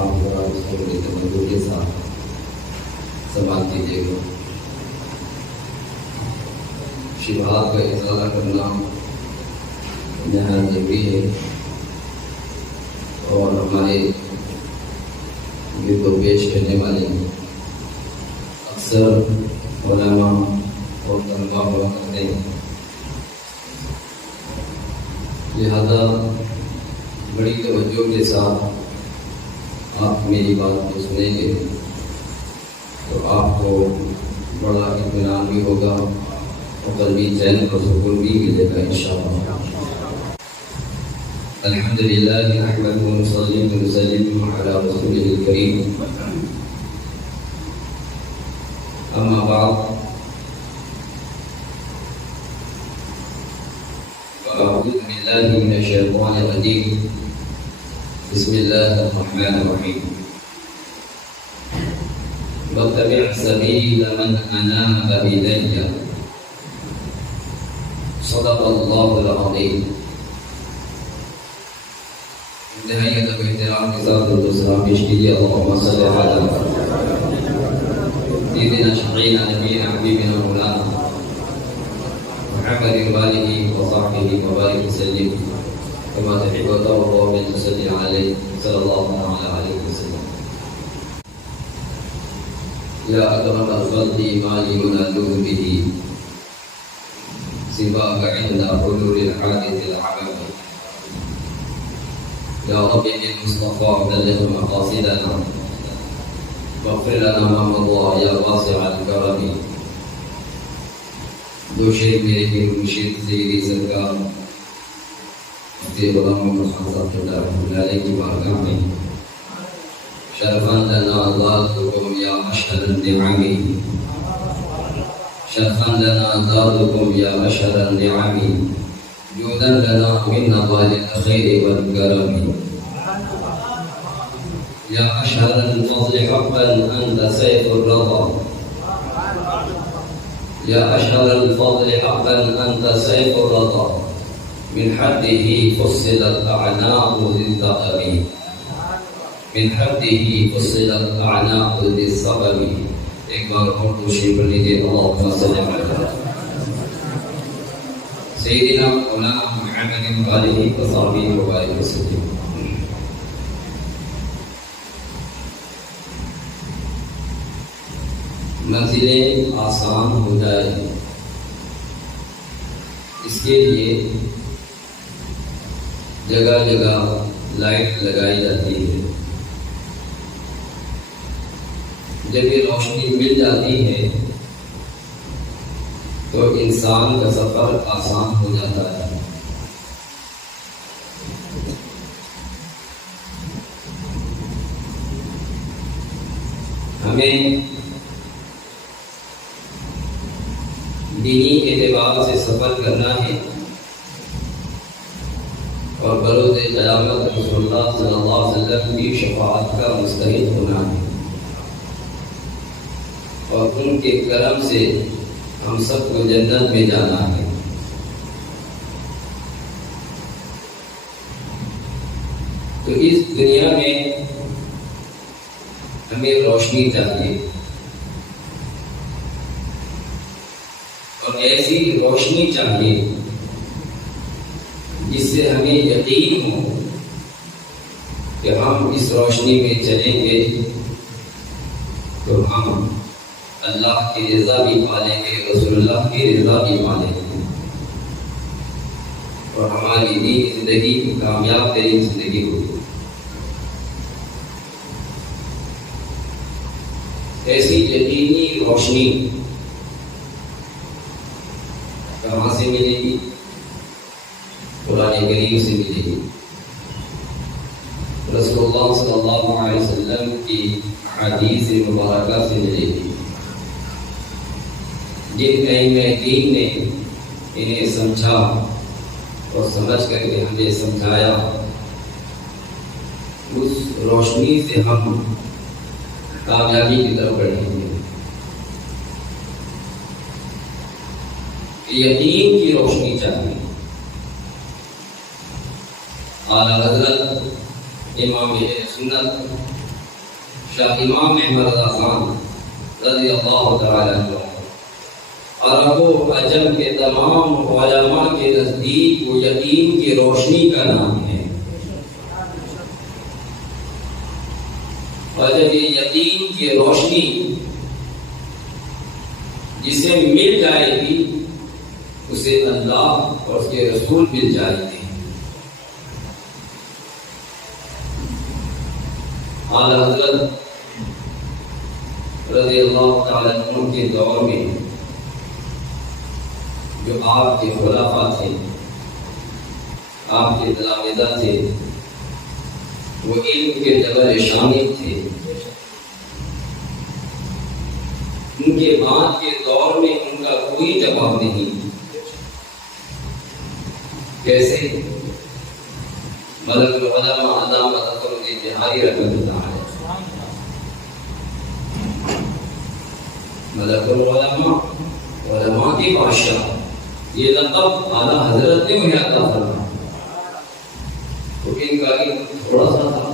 آپ ذرا اس کو بڑی توجہ کے ساتھ سماعت کیجیے گا۔ شبہات کا ازالہ کرنا نہایت ضروری ہے، اور ہمارے کو پیش کرنے والے اکثر علماء اور طلباء ہوا کرتے ہیں، لہذا بڑی توجہ کے ساتھ آپ میری بات کو سنیں گے تو آپ کو بڑا اطمینان بھی ہوگا اور قلبی چین اور سکون بھی ملے گا انشاءاللہ۔ الحمد للہ نحمده ونصلي ونسلم على رسوله الكريم، اما بعد فاعوذ بالله من الشيطان الرجيم، بسم الله الرحمن الرحيم، واتبع سبيل من اناب الي، صدق الله العظيم۔ انتہائی ادب و احترام کے ساتھ درود و سلام پیش کیجیے۔ اللہم صلی علی سیدنا شفیعنا نبینا حبیبنا مولانا محمد وآلہ وصحبہ وبارک وسلم کما تحب وترضى من تصلی علیہ صلی اللہ علیہ وسلم۔ یا اکرم الخلق ما لي منالوه به سواك عند حلول الحادث العمم، یا رب بالمصطفى بلغ مقاصدنا واغفر لنا ما مضى یا واسع الکرم۔ دو شیر میرے کے مرشد سیدی سرکار مفتی غلام محمد خان صاحب رحمۃ اللہ علیہ کی بارگاہ میں شرفاً لنا ذاتکم یا اشہر النعم، شرفاً لنا ذاتکم یا اشہر النعم، جودا لنا من نوال الخير والكرم، يا أشهر الفضل حقا أنت سيف الرضا، يا أشهر الفضل حقا أنت سيف الرضا، من حده فصلت أعناق ذي الثقب، من حده فصلت أعناق ذي الصبب۔ ایک بار اور دوسری پڑھ لیجیے، اللهم صل على سیدنا مولانا محمد وآلہ وصحبہ وبارک وسلم۔ منزلیں آسان ہو جائے اس کے لیے جگہ جگہ لائٹ لگائی جاتی ہے۔ جب یہ روشنی مل جاتی ہے تو انسان کا سفر آسان ہو جاتا ہے۔ ہمیں دینی اعتبار سے سفر کرنا ہے اور بروز قیامت رسول اللہ صلی اللہ علیہ وسلم کی شفاعت کا مستحق ہونا ہے، اور ان کے کرم سے ہم سب کو جنت میں جانا ہے۔ تو اس دنیا میں ہمیں روشنی چاہیے، اور ایسی روشنی چاہیے جس سے ہمیں یقین ہو کہ ہم اس روشنی میں چلیں گے تو ہم اللہ کی رضا بھی پالیں گے، رسول اللہ کی رضا بھی پالیں گے، اور ہماری دینی زندگی کامیاب ترین زندگی ہوگی۔ ایسی یقینی روشنی کہاں سے ملے گی؟ قرآن کریم سے ملے گی، رسول اللہ صلی اللہ علیہ وسلم کی حدیث مبارکہ سے ملے گی، جن ائمہ دین نے انہیں سمجھا اور سمجھ کر کے ہمیں سمجھایا، اس روشنی سے ہم کامیابی کی طرف بڑھیں گے۔ یقین کی روشنی چاہیے۔ اعلیٰ حضرت امام سنت شاہ امام احمد رضا خان رضی اللہ تعالی عنہ عرب و عجم کے تمام علماء کے نزدیک وہ یقین کی روشنی کا نام ہے. اور جب یہ یقین کی روشنی جسے مل جائے گی اسے اللہ اور اس کے رسول مل جائیں گے. اعلیٰ حضرت رضی اللہ تعالیٰ عنہ کے دور میں جو آپ کے خلافہ تھے، آپ کے تلامذہ تھے، وہ علم کے جبل شامل تھے. ان کے بعد کے دور میں ان کا کوئی جواب نہیں. کیسے؟ ملک العلماء علامہ ظفر الدین بہاری رحمۃ اللہ علیہ، ملک العلماء علماء کے بادشاہ، یہ لقب اعلیٰ حضرت نے انہیں عطا فرمایا. تو ان کا علم تھوڑا سا تھا.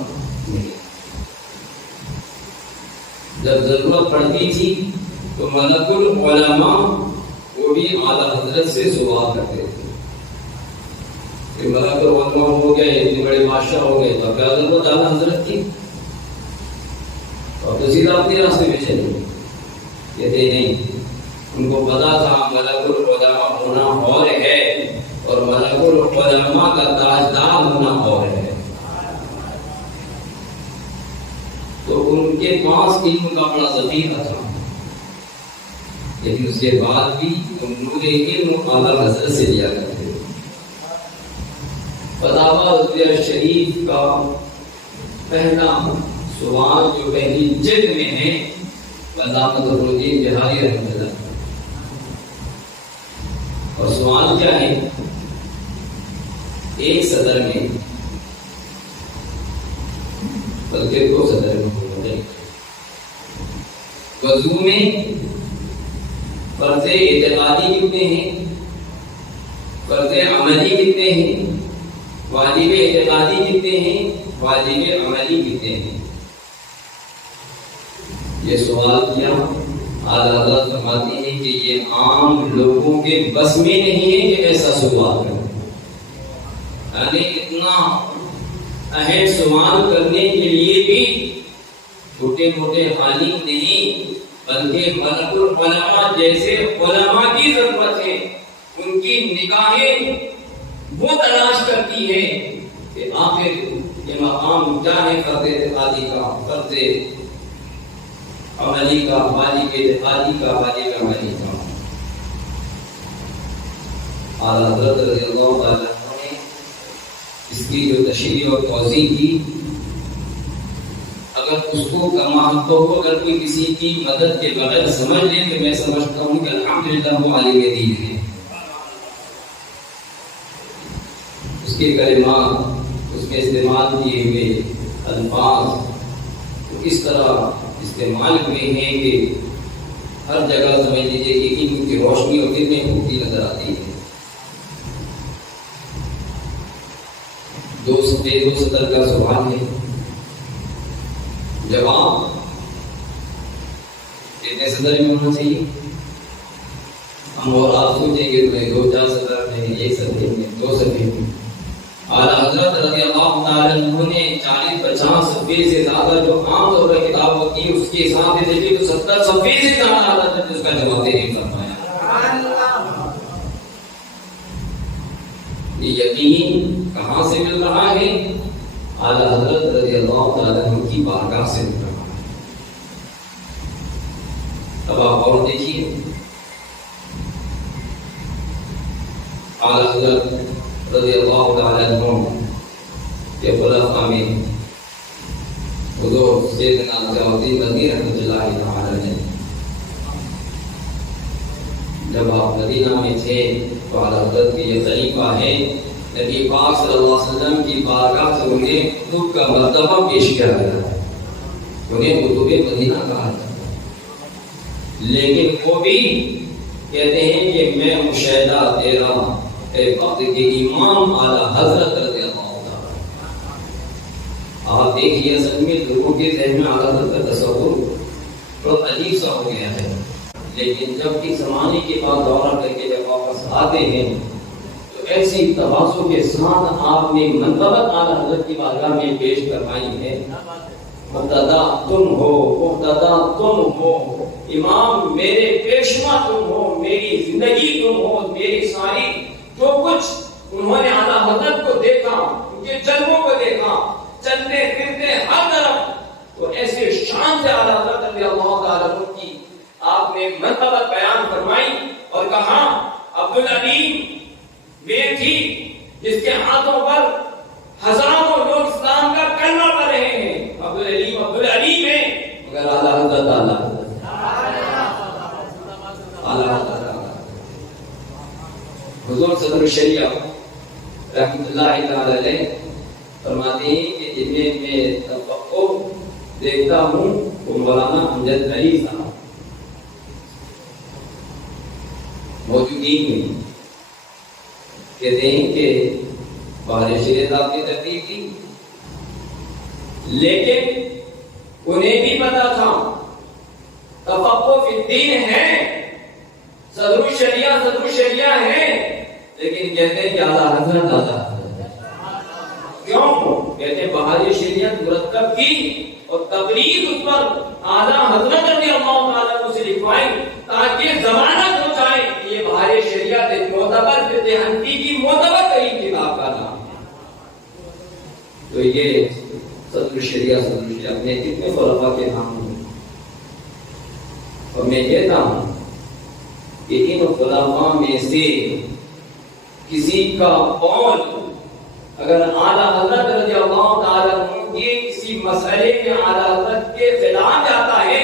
جب ضرورت پڑتی تھی تو ملک العلماء وہ بھی اعلیٰ حضرت سے سوال کرتے تھے کہ ملک العلماء ہو گئے، اتنے بڑے بادشاہ ہو گئے، تو کیا ضرورت اعلیٰ حضرت کی؟ اور تو سیدھا اپنے راستے میں چلے. کہتے نہیں، ان کو پتا تھا ملک العلماء ہونا اور ہے اور ملک العلماء کا تاجدار ہونا اور ہے. تو ان کے پاس علم کا بڑا ذخیرہ تھا، لیکن اس کے بعد بھی انہوں نے علم اعلیٰ حضرت سے لیا کرتے. فتاوی رضویہ شریف کا پہلا سوال جو پہلی جلد میں ہے علامہ ظفر الدین بہاری رحمۃ اللہ، اور سوال کیا ہے؟ ایک صدر میں، بلکہ دو صدر میں، وضو میں فرض اعتقادی کتنے ہیں، فرض عملی کتنے ہیں، واجب اعتقادی کتنے ہیں، واجب عملی کتنے ہیں؟ یہ سوال کیا. اعلیٰ حضرت فرماتے ہیں کہ یہ عام لوگوں کے بس میں نہیں ہے کہ ایسا سوال کریں. یعنی اتنا اہم سوال کرنے کے لیے بھی چھوٹے موٹے عالم نہیں، بلکہ ملک العلماء جیسے علماء کی ضرورت ہے. ان کی نگاہیں وہ تلاش کرتی ہے کہ آخر یہ مقام کیا ہے، فرض اعتقادی کا، فرض عملی کا، واجب اعتقادی کا، واجب عملی کا. اعلیٰ حضرت رضی اللہ تعالیٰ عنہ نے اس کی جو تشریح اور توضیح کی، اگر اس کو اگر کوئی کسی کی مدد کے بغیر سمجھ لے تو میں سمجھتا ہوں کہ الحمدللہ وہ عالم دین ہے. اس کے کلمات، اس کے استعمال کیے ہوئے الفاظ اس طرح استعمال ہوئے ہیں کہ ہر جگہ سمجھ لیجیے کہ علم کی روشنی اور کتنے خوبی نظر آتی ہے. دو سطر کا سوال ہے، جواب کتنے سطر میں ہونا چاہیے؟ ہم اور آپ سوچیں گے تو 2-4 سطر میں، 1 صفحے میں، 2 صفحے میں. اعلیٰ حضرت رضی اللہ تعالیٰ عنہ نے 40-50 صفحے سے زیادہ جو عام طور پر کتاب ہوتی ہے اس کے حساب سے دیکھیے تو 70 صفحے سے زیادہ حضرت نے اس کا جواب نہیں فرمایا. یہ یقین کہاں سے مل رہا ہے؟ اعلیٰ حضرت رضی اللہ تعالیٰ عنہ کی بارگاہ سے مل رہا ہے. اب آپ اور دیکھیے، اعلیٰ حضرت رضی اللہ تعالیٰ عنہ کے خلفاء میں حضور سیدنا ضیاء الدین مدنی رحمۃ اللہ تعالیٰ نے جب آپ مدینہ میں تھے تو اعلیٰ حضرت کے یہ خلیفہ ہے، نبی پاک صلی اللہ علیہ وسلم کی بارگاہ سے انہیں قطب کا مرتبہ پیش کیا گیا ہے، انہیں قطب مدینہ کہا جاتا ہے. لیکن وہ بھی کہتے ہیں کہ میں مشاہدہ تیرا اے وقت کے امام اعلیٰ حضرت رضی اللہ تعالیٰ. آپ دیکھیے اصل میں لوگوں کے ذہن میں اعلیٰ حضرت کا تصور بہت عجیب سا ہو گیا ہے، لیکن جب اس زمانے کے بعد دورہ کر کے جب واپس آتے ہیں تو ایسی تواضع کے ساتھ آپ نے منقبت اعلیٰ حضرت کی بارگاہ میں پیش کروائی ہے۔ مقتدا تم ہو، مقتدا تم ہو، امام میرے پیشوا تم ہو، میری زندگی تم ہو، میری ساری جو کچھ انہوں نے اعلیٰ حضرت کو دیکھا، ان کے جلووں کو دیکھا، چلتے پھرتے ہر طرف، تو ایسے شان سے اعلیٰ حضرت رضی اللہ تعالیٰ عنہ کی آپ نے منقبت بیان فرمائی اور کہا عبدالعلیم وہ تھی جس کے ہاتھوں پر ہزاروں لوگ اسلام کا کلمہ پڑھ رہے ہیں، عبدالعلیم ہے، مگر اعلیٰ حضرت حضور صدر الشریعہ رحمۃ اللہ تعالی علیہ فرماتے ہیں کہ جنہیں میں تفقہ دیکھتا ہوں وہ مولانا امجد علی صاحب موجودین میں کہتے ہیں کہ باہر شریعت آپ کی ترتیب تھی، لیکن انہیں بھی پتا تھا تفقہ فی الدین ہے، صدر الشریعہ ہے، لیکن کہتے ہیں کہ اعلیٰ حضرت کیوں؟ کہتے ہیں بہار شریعت مرتب کی اور تقریر اس پر اعلیٰ حضرت رضی اللہ تعالیٰ عنہ سے لکھوائی تاکہ ضمانت ہو جائے کہ یہ بہار شریعت معتبر فقہ حنفی کی معتبر ترین کتاب کا نام ہے۔ تو یہ صدر الشریعہ اپنے کتنے خلفاء کے نام ہیں، اور میں کہتا ہوں کہ ان خلفاء میں سے کسی کا قول اگر اعلیٰ حضرت رضی اللہ تعالیٰ عنہ کے کسی مسئلے میں اعلیٰ حضرت کے خلاف جاتا ہے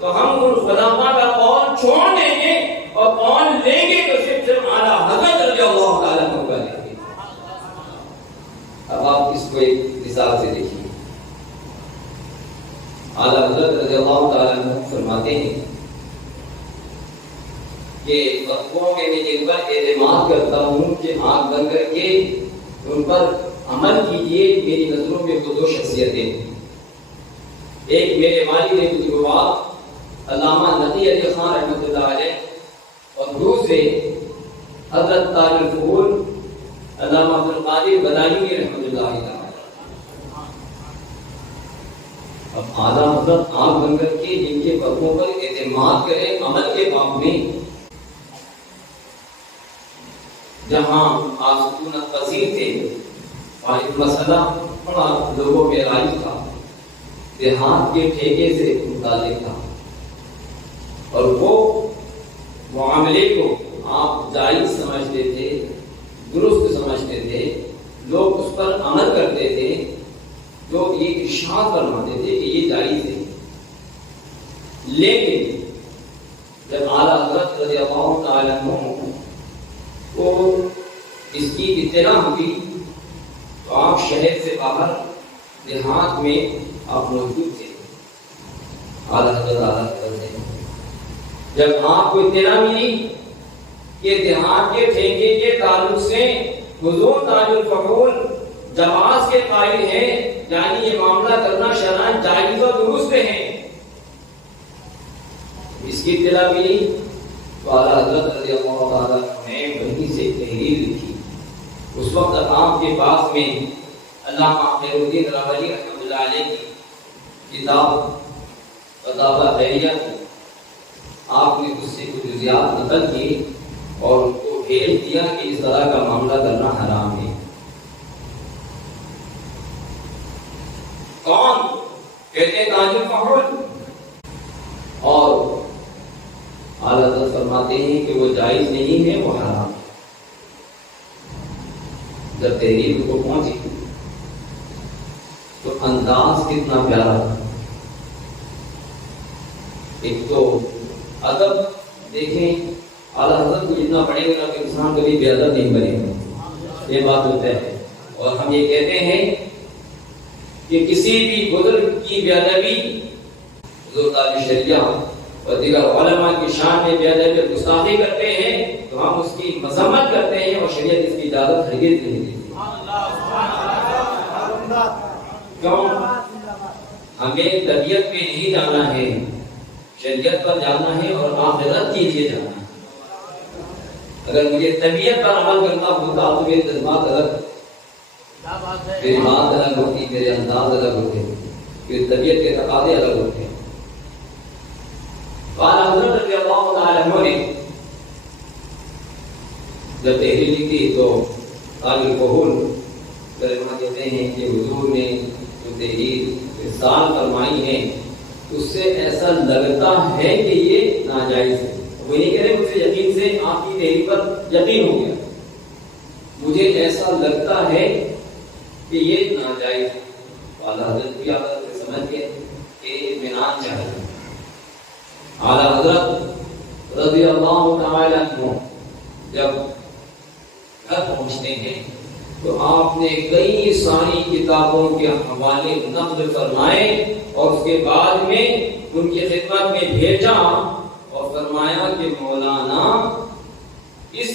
تو ہم ان خلفاء کا قول چھوڑ دیں گے اور قول لیں گے تو صرف اعلیٰ حضرت رضی اللہ تعالیٰ عنہ کا لیں گے۔ اب آپ اس کو ایک مثال سے دیکھیے، اعلیٰ حضرت رضی اللہ تعالیٰ عنہ فرماتے ہیں کہ فتووں میں میں جن پر اعتماد کرتا ہوں کہ آنکھ بند کر کے ان پر عمل کیجیے، میری نظروں میں وہ دو شخصیتیں، ایک میرے والد بزرگوار علامہ نقی علی خان رحمۃ اللہ علیہ اور دوسرے حضرت تاج الفضول علامہ عبدالقادر بدایونی رحمۃ اللہ علیہ۔ اب اعلیٰ حضرت آنکھ بند کر کے جن کے فتووں پر اعتماد کریں عمل کے باب میں، جہاں آپ سکونت پذیر تھے اور ایک مسئلہ بڑا لوگوں میں رائج تھا، دیہات کے ٹھیکے سے متعلق تھا، اور وہ معاملے کو آپ جائز سمجھتے تھے، درست سمجھتے تھے، لوگ اس پر عمل کرتے تھے، جو یہ ارشاد فرماتے تھے کہ یہ جائز ہے، لیکن جب اعلیٰ حضرت رضی اللہ تعالیٰ عنہ کو اس کی اطلاع ہوئی تو آپ شہر سے باہر دیہات میں آپ موجود تھے، اعلیٰ حضرت نے جب آپ کو اطلاع ملی کہ دیہات کے ٹھیکے کے تعلق سے حضور تاج الفضول جواز کے قائل ہیں، یعنی یہ معاملہ کرنا شرعاً جائز و درست ہے، اس کی اطلاع ملی تو اعلیٰ حضرت رضی اللہ تعالیٰ نے وہیں سے تحریر لکھی۔ اس وقت آپ کے پاس میں علامہ خیر الدین راولی رحمۃ اللہ علیہ کی کتاب فتاوی خیریہ تھی، آپ نے اس سے کچھ جزیات نقل کیے اور ان کو بھیج دیا کہ اس طرح کا معاملہ کرنا حرام ہے۔ کون کہتے تاج الفضول، اور اعلیٰ حضرت فرماتے ہیں کہ وہ جائز نہیں ہے، وہ حرام ہے۔ جب تحریر کو پہنچی تو انداز کتنا پیارا تھا، ایک تو ادب دیکھیں، اعلیٰ حضرت کو جتنا پڑھے گا کہ انسان کبھی بے ادب نہیں بنے گا، یہ بات ہوتا ہے، اور ہم یہ کہتے ہیں کہ کسی بھی بزرگ کی بے ادبی حضور تاج الشریعہ اور دیگر علماء کی شان میں بے ادبی اور گستاخی کرتے ہیں تو ہم اس کی مذمت کرتے ہیں، اور شریعت اس کی اجازت ہرگز نہیں دیتی۔ کیوں؟ ہمیں طبیعت پہ نہیں جانا ہے، شریعت پر جانا ہے اور آخرت کے لیے جانا ہے۔ اگر مجھے طبیعت پر عمل کرنا ہوتا تو میرے جذبات الگ، میری بات الگ ہوتی، میرے انداز الگ ہوتے، میری طبیعت کے تقاضے الگ ہوتے۔ اعلیٰ حضرت رضی اللہ تعالیٰ عنہ نے جب تحریر لکھی تو تاج الفہول کلمہ کہتے ہیں کہ حضور نے جو تحریر ارسال فرمائی ہے اس سے ایسا لگتا ہے کہ یہ ناجائز ہے۔ وہ نہیں کہہ رہے مجھے یقین سے آپ کی تحریر پر یقین ہو گیا، مجھے ایسا لگتا ہے کہ یہ ناجائز ہے۔ اعلیٰ حضرت بھی آپ سے سمجھ گئے کہ اطمینان چاہیے۔ اعلیٰ حضرت رضی اللہ تعالیٰ عنہ جب گھر پہنچتے ہیں تو آپ نے کئی ساری کتابوں کے حوالے نقل فرمائے اور اس کے بعد میں ان کی خدمت میں بھیجا اور فرمایا کہ مولانا اس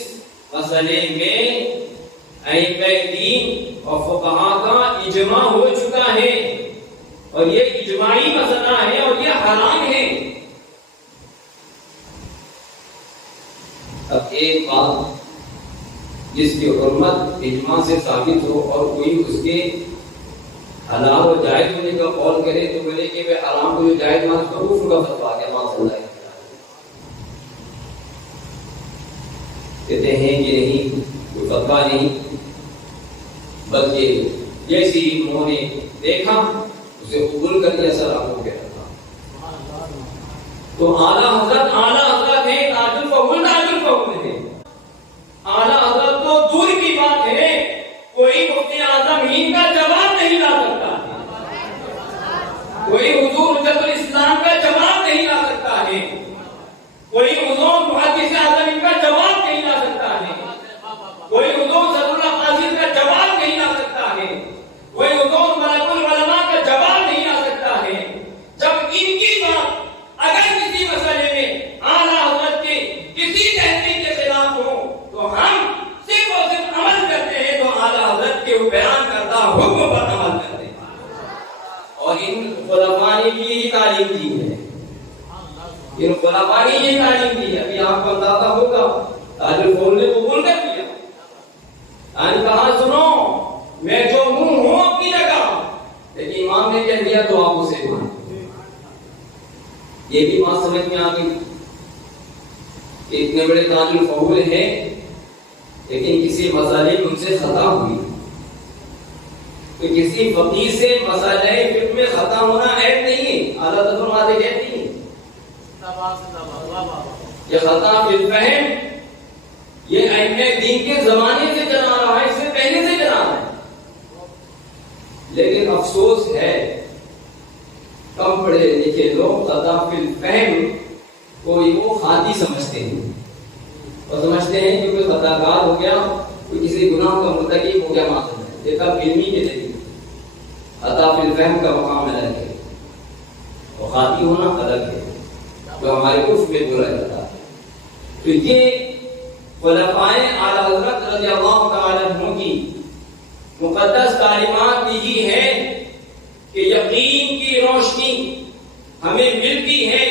مسئلے میں ائمہ دین اور فقہاء کا اجماع ہو چکا ہے اور یہ اجماعی مسئلہ ہے اور یہ حرام ہے۔ اب ایک بات جس کی حرمت اجماع سے ثابت ہو اور کوئی اس کے حلال و جائز ہونے کا قول کرے تو بولے کہ وہ حرام کو جو جائز مان اس کا کفر کا فتویٰ ہے، ماں صلی اللہ علیہ وسلم کہتے ہیں کہ نہیں، کوئی فتویٰ نہیں، بلکہ جیسے ہی انہوں نے دیکھا اسے قبول کر دیا، سلام ہو گیا۔ تو اعلیٰ حضرت ہے، تاج الفہول ہے۔ اعلیٰ حضرت تو دور کی بات ہے، کوئی مفتی اعظم ہند کا جواب نہیں لا سکتا، کوئی حضور حجت الاسلام کا جواب نہیں لا سکتا ہے، کوئی حضور محدث اعظم ہند کا جواب نہیں لا سکتا ہے، کوئی حضور صدر اللہ قاضی کا جواب نہیں لا سکتا ہے، کوئی حضور ملک العلماء کا جواب نہیں لا سکتا ہے۔ جب ان کی بات اگر کسی مسئلے میں اعلیٰ حضرت کے کسی تحقیق کے خلاف ہو تو ہم صرف اور صرف عمل کرتے ہیں، تو اعلیٰ حضرت کے بیان کردہ حکم پر عمل کرتے ہیں۔ اور ان خلفاء نے بھی یہی تعلیم دی ہے، ان خلفاء نے یہی تعلیم دی ہے۔ ابھی آپ کو اندازہ ہوگا تاج الفہول نے قبول کر لیا، کہا سنو میں جو ہوں اپنی جگہ، لیکن امام نے کہہ دیا تو آپ اسے مانیں۔ یہ بھی بات سمجھ میں آ گئی کہ اتنے بڑے تاج الفہول ہیں لیکن کسی مسئلے میں ان سے خطا ہوئی، تو کسی فقیہ سے مسئلہ فقہ میں خطا ہونا عیب نہیں ہے، اعلیٰ حضرت فرماتے کہتی ہیں یہ خطا فی الفہم یہ ائمہ دین کے زمانے سے چلا رہا ہے، اس سے پہلے سے چلا رہا ہے، لیکن افسوس ہے کم پڑھے لکھے لوگ خطا فی الفہم کو وہ خاطی سمجھتے ہیں اور سمجھتے ہیں کہ کوئی خطا کار ہو گیا، کوئی کسی گناہ کا مرتکب ہو گیا، معصوم ہے۔ یہ تب علمی کے ذریعے خطا فی الفہم کا مقام الگ ہے اور خاطی ہونا الگ ہے جو ہمارے عرف میں بولا جاتا ہے۔ تو یہ خلفائے اعلیٰ حضرت رضی اللہ تعالیٰ عنہ کی مقدس تعلیمات یہی ہے کہ یقین کی روشنی ہمیں ملتی ہے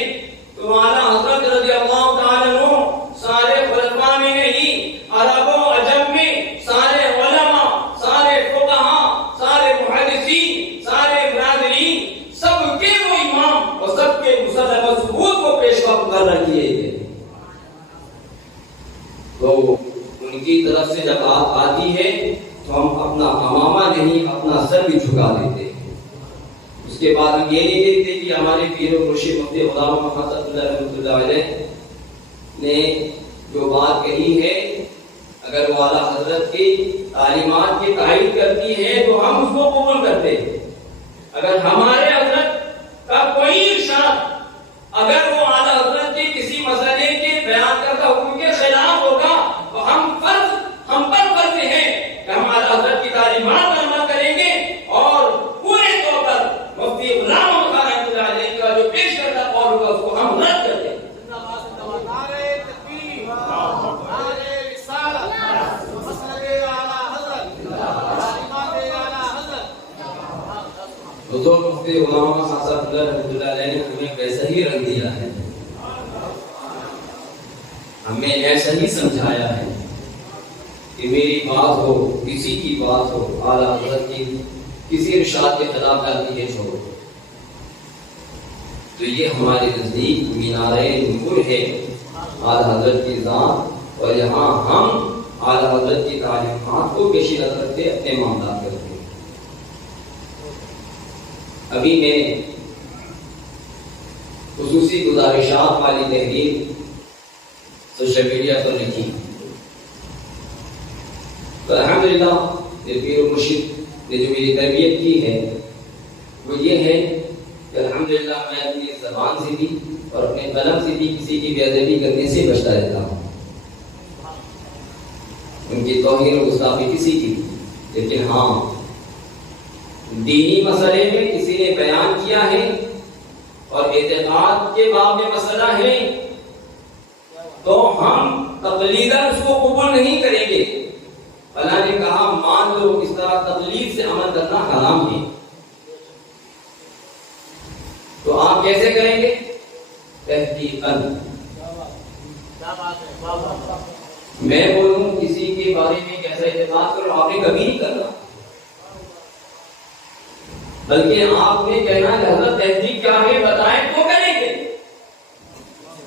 تو اعلیٰ حضرت رضی اللہ تعالیٰ عنہ سارے خلفاء میں نہیں، عرب و عجم میں سارے علماء، سارے فقہاء، سارے محدثین، سارے برادرین، سب کے وہ امام اور سب کے مسلم و ثبوت کو پیشوا مقرر کیے گئے۔ تو ان کی طرف سے جب بات آتی ہے تو ہم اپنا امامہ نہیں اپنا سر بھی جھکا دیتے ہیں۔ اس کے بعد ہم یہ نہیں دیکھتے کہ ہمارے پیر و مرشد مفتی غلام محمد اللہ رحمۃ اللہ علیہ نے جو بات کہی ہے اگر وہ اعلیٰ حضرت کی تعلیمات کی تائید کرتی ہے تو ہم اس کو قبول کرتے ہیں۔ اگر ہمارے حضرت کا کوئی ارشاد اگر وہ اعلیٰ حضرت کے کسی مسئلے کے بیان کردہ حکم کے خلاف ہوگا تو ہم پر فرض ہے کہ ہم اعلیٰ حضرت کی تعلیمات پر عمل کریں گے اور پورے طور پر مفتی غلام محمد رحمۃ اللہ علیہ کا جو پیش کردہ قول ہوگا اس کو ہم رد کر دیں گے۔ حضور مفتی علامہ خان صاحب رحمۃ اللہ علیہ نے ہمیں ویسا ہی رنگ دیا ہے، ہمیں ایسا ہی سمجھایا ہے کہ میری بات ہو، کسی کی بات ہو، اعلیٰ حضرت کی کسی ارشاد کے خلاف کرتی ہے چھوڑو. تو یہ ہمارے نزدیک مینار نور ہے اعلیٰ حضرت کی ذات، اور یہاں ہم اعلیٰ حضرت کی تعلیمات کو پیش نظر رکھتے اپنے معاملات کرتے ہیں. ابھی میں خصوصی گزارشات والی تحریر سوشل میڈیا پر لکھی، تو الحمدللہ پیر و مرشد نے جو میری تربیت کی ہے وہ یہ ہے کہ الحمدللہ میں اپنی زبان سے بھی اور اپنے قلم سے بھی کسی کی بے ادبی کرنے سے بچتا رہتا ہوں، ان کی توہین و گستاخی کسی کی. لیکن ہاں دینی مسئلے میں کسی نے بیان کیا ہے اور اعتقاد کے باب میں مسئلہ ہے تو ہم تقلیداً اس کو قبول نہیں کریں گے. اللہ نے کہا مان لو، اس طرح تقلید سے عمل کرنا حرام ہے. تو آپ کیسے کریں گے؟ تحقیقاً. میں بولوں کسی کے بارے میں کیسا اعتقاد کرو، آپ نے کبھی نہیں کرنا، بلکہ آپ نے کہنا ہے حضرت تحقیق کیا ہے بتائیں تو کریں گے.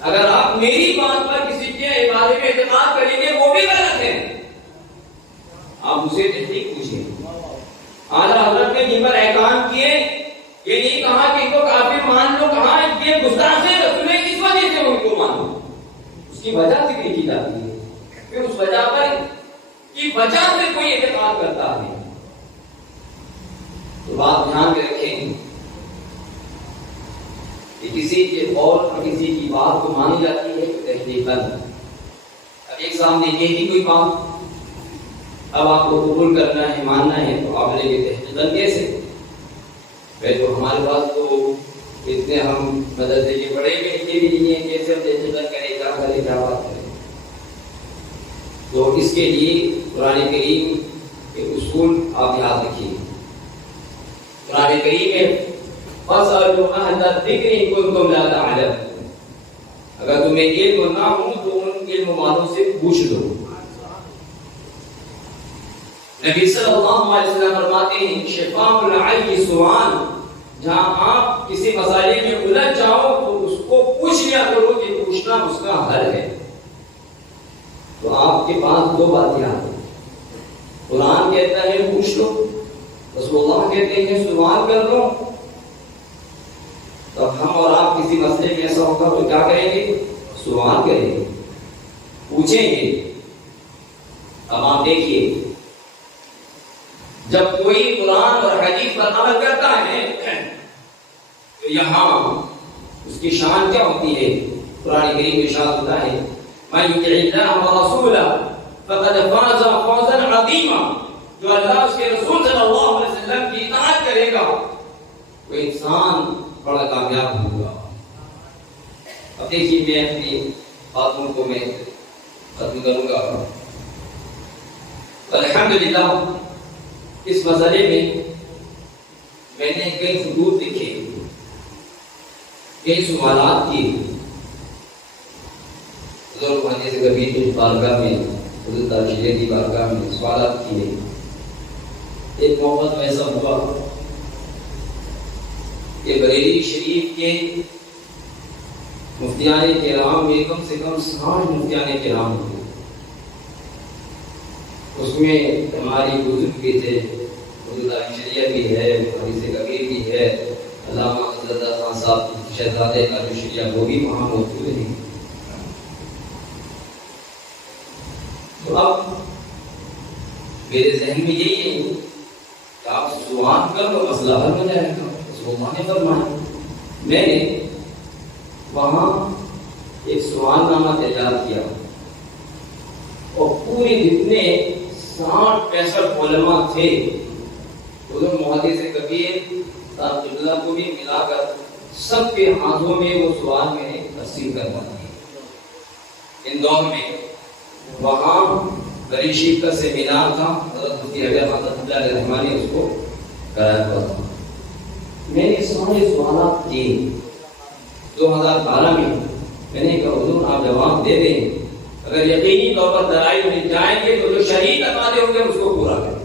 اگر آپ میری بات پر کسی کے بارے میں اعتقاد کریں گے وہ بھی غلط ہے، آپ اسے تحقیق پوچھیں. اعلیٰ حضرت نے جن پر احکام کیے یہ نہیں کہا کہ ان کو کافر مان لو، کہا یہ گستاخ ہے رسول ہے اس وجہ سے ان کو مانو. اس کی وجہ ذکر کی جاتی ہے کہ اس وجہ پر کی وجہ سے کوئی اعتقاد کرتا ہے. تو بات دھیان میں رکھیں کہ کسی کے قول اور کسی کی بات کو مانی جاتی ہے تحقیقاً. اب ایک سامنے یہ بھی کوئی بات اب آپ کو قبول کرنا ہے، ماننا ہے، تو آپ لے کے تحقیقاً کیسے؟ تو ہمارے پاس تو اتنے ہم مدرسے کے پڑھے ہوئے اتنے بھی نہیں ہیں، کیسے ہم تحقیقاً کریں، کیا کریں، کیا بات کریں. تو اس کے لیے قرآن کریم کے اصول آپ یاد رکھیے. قرآن کریم میں فَاسْأَلُوا أَهْلَ الذِّكْرِ إِن كُنتُمْ لَا تَعْلَمُونَ، اگر تمہیں علم نہ ہو تو ان علم والوں سے پوچھ لو. نبی صلی اللہ علیہ وسلم فرماتے ہیں شفاء العی سؤال، جہاں آپ کسی مسئلے میں الجھ جاؤ تو اس کو پوچھ لیا کرو کہ پوچھنا اس کا حل ہے. تو آپ کے پاس دو باتیں آتی ہیں، قرآن کہتا ہے پوچھ لو، رسول اللہ کہتے ہیں سوال کر لو. تو ہم اور آپ کسی مسئلے میں ایسا ہوگا تو کیا کریں گے؟ سوال کریں گے، پوچھیں گے. اب آپ دیکھیے جب کوئی قرآن اور حدیث پر عمل کرتا ہے تو یہاں اس کی شان کیا ہوتی ہے؟ قرآن کریم میں ارشاد ہوتا ہے مَن يُطِعِ اللَّهَ وَرَسُولَهُ فَقَدْ فَازَ فَوْزًا عَظِيمًا، جو اللہ اس کے رسول صلی اللہ علیہ وسلم کی اطاعت کرے گا وہ انسان بڑا کامیاب ہوگا. اب دیکھیے میں اپنی باتوں کو میں ختم کروں گا. الحمدللہ اس مسئلے میں نے کئی خطوط لکھے، کئی سوالات کیے. حضور خانے سے کبھی کی بارگاہ میں، حضرت تاشیہ کی بارگاہ میں سوالات کیے. ایک موقع ایسا ہوا کہ بریلی شریف کے مفتیان کرام میں کم سے کم 60 مفتیان کرام ہوئے. اس میں ہماری بزرگ بھی تھے، حضرت شریعہ بھی ہے، حدیث کبیر بھی ہے، علامہ حضرت خان صاحب شہزادے کا جو شریعہ وہ بھی وہاں موجود ہیں. تو اب میرے ذہن میں یہی ہے کہ آپ سوال کر لو مسئلہ حل ہو جائے گا. رسول نے فرمایا. میں نے وہاں ایک سوال نامہ تیار کیا اور پورے جتنے 60-65 علماء تھے حضور محدث کبیر صاحب اللہ کو بھی ملا کر سب کے ہاتھوں میں وہ سوال میں نے تقسیم کروا دیے. اندور میں وہاں بری شیخ کا سیمینار تھا، حضرت مفتی اگر حضرت اللہ علیہ رحمانی اس کو کرایا ہوا تھا. سارے سوالات کیے 2012 میں نے کہا حضور آپ جواب دے دیں، اگر یقینی طور پر دلائل مل جائیں گے تو جو شریعت اپناتے ہوں گے اس کو پورا کریں،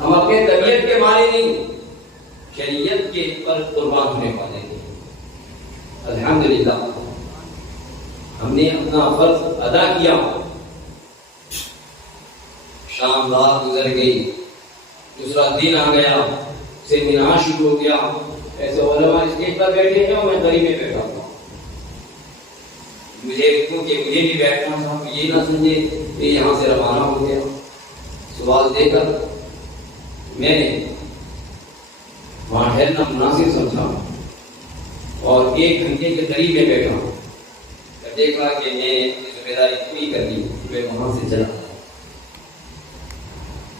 ہم اپنے طبیعت کے مالے نہیں، شریعت کے پر قربان ہونے والے ہیں۔ الحمدللہ ہم نے اپنا فرض ادا کیا، شام رات گزر گئی، دوسرا دن آ گیا، سیمینار شروع ہو گیا، ایسے علماء اسٹیج پر بیٹھے ہیں اور میں قریب میں بیٹھا ہوں، مجھے بھی بیٹھنا تھا، یہ نہ سمجھے کہ یہاں سے روانہ ہو گیا۔ سوال دے کر میں نے وہاں ٹھہرنا مناسب سمجھا اور 1 گھنٹے کے قریب میں بیٹھا ہوں، دیکھا کہ میں ذمہ داری پوری کر لی، میں وہاں سے چلا،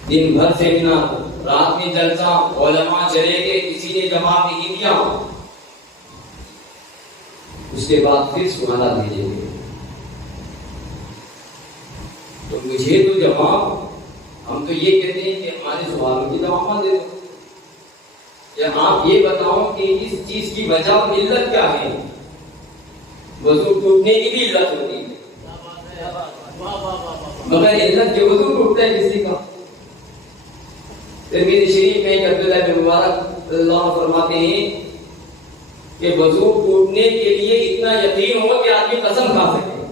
دن بھر سیمینار، رات میں جلسہ، علماء چلے گئے، کسی نے جواب نہیں دیا، اس کے بعد پھر سوالات بھیجے گئے، تو مجھے تو جواب، ہم تو یہ کہتے ہیں کہ ہمارے سوالوں کی جواب دے دو، یا آپ یہ بتاؤ کہ اس چیز کی وجہ اور علت کیا ہے؟ وضو ٹوٹنے کی بھی علت ہوتی ہے، مگر علت جو وضو ٹوٹتا ہے کسی کا، ترمذی شریف میں عبداللہ بن مبارک رضی اللہ عنہ فرماتے ہیں کہ وضو ٹوٹنے کے لیے اتنا یقین ہو کہ آدمی قسم کھا سکے،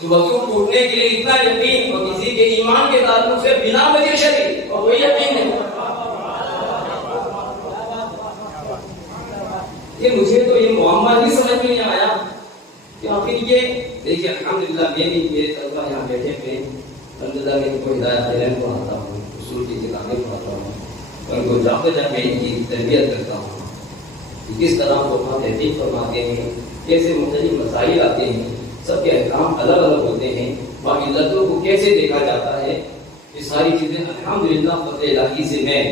تو وضو ٹوٹنے کے لیے اتنا یقین اور کسی کے ایمان کے تعلق سے بلا وجہ شریک اور کوئی یقین نہیں، کہ مجھے تو یہ معاملہ بھی سمجھ میں نہیں آیا کہ آخر یہ دیکھیے الحمدللہ میں بھی میرے طلبہ یہاں بیٹھے ہوئے الحمدللہ میں ان کو ہدایت علم پڑھاتا ہوں، اصول کی کتابیں پڑھاتا ہوں، ان کو جا کے ان کی تربیت کرتا ہوں کہ کس طرح وہ تحقیق فرماتے ہیں، کیسے مختلف مسائل آتے ہیں، سب کے احکام الگ الگ ہوتے ہیں، باقی علتوں کو کیسے دیکھا جاتا ہے، یہ ساری چیزیں الحمدللہ فضل الہی سے میں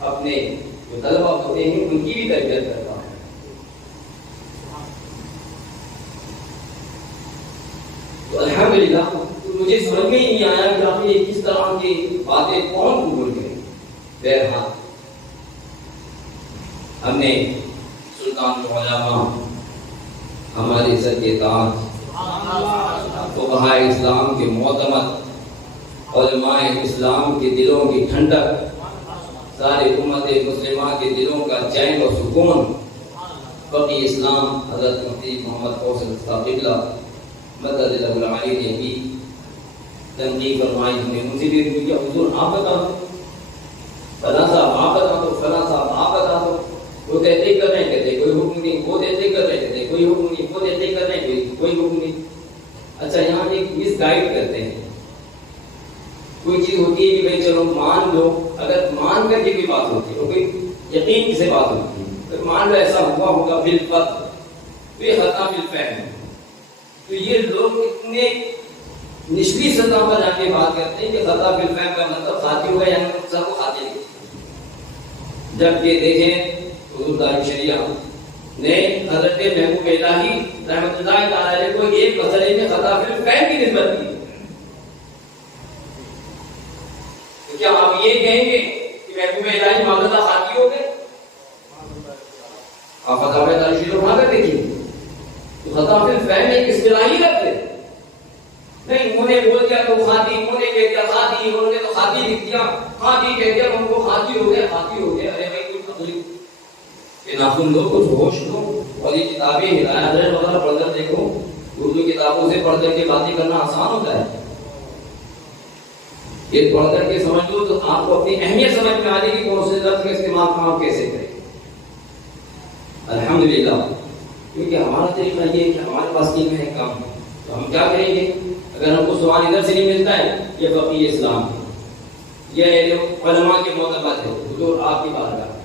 اپنے جو طلبہ ہوتے ہیں ان کی بھی تربیت کرتا ہوں۔ تو الحمدللہ مجھے سمجھ میں ہی نہیں آیا کہ آپ نے کس طرح کی باتیں کون قبول کریں۔ بہرحال ہم نے سلطان العلماء ہمارے سر کے تاج فقہاء اسلام کے معتمد علماء اسلام کے دلوں کی ٹھنڈک، سارے امت مسلمہ کے دلوں کا چین و سکون، فقیہ اسلام حضرت مفتی محمد فوزل قبلہ مدد اللہ العالی نے بھی تنقید فرمائی، ہمیں ان سے بھی کیا حضور آپ بتا دو، فلاں صاحب آپ بتا دو، فلاں صاحب آپ بتا دو، وہ کہتے کر رہے ہیں کہتے کوئی حکم نہیں، وہ دیتے کر رہے ہیں کہتے کوئی حکم نہیں، وہ دیتے کر رہے ہیں کوئی حکم نہیں۔ اچھا یہاں ایک مس گائیڈ کرتے ہیں، کوئی چیز ہوتی ہے کہ بھائی چلو مان لو، اگر مان کر کے کوئی بات ہوتی ہے، کوئی یقین سے بات ہوتی ہے، اگر مان لو ایسا ہوا ہوگا بالفعل، تو یہ خطا بالفعل ہے۔ تو یہ لوگ اتنے نچلی سطح پر جا کے بات کرتے ہیں کہ خطا بالفعل کا مطلب خاطی ہوگا، یعنی سب کو خاطی نہیں، جبکہ دیکھیں حضور دار شریعہ نے حضرت محبوب الہی رحمۃ اللہ تعالی علیہ کو ایک مسئلے میں خطا بالفعل کی نسبت دی، تو کیا آپ یہ کہیں گے کہ محبوب الہی معاملہ خاطی ہو گئے؟ آپ خطا بالفعل شروع اٹھا کر دیکھیے، تو خطا بالفعل ایک اصطلاحی لفظ ہے، نہیں انہوں نے بول دیا تو خاطی، انہوں نے کہہ دیا خاطی، انہوں نے تو خاطی لکھ دیا، خاطی کہہ دیا ان کو خاطی ہو گیا، خاطی ہو گیا، ارے بھائی کوئی تکلیف کہ ناخن لو، کچھ ہوش لو، اور یہ کتابیں ہدایت وغیرہ پڑھ کر دیکھو، اردو کتابوں سے پڑھ کر کے باتیں کرنا آسان ہوتا ہے، یہ پڑھ کر کے سمجھ لو تو آپ کو اپنی اہمیت سمجھ میں آ جائے گی کون سے لفظ کا استعمال کہاں کیسے کریں۔ الحمدللہ کیونکہ ہمارا طریقہ یہ ہے کہ ہمارے پاس علم ہے کام، تو ہم کیا کریں گے؟ اگر ہم کو سوال ادھر سے نہیں ملتا ہے، یہ فقیہ اسلام ہے، یہ علماء کے معتمد ہے، حضور آپ کی بارگاہ،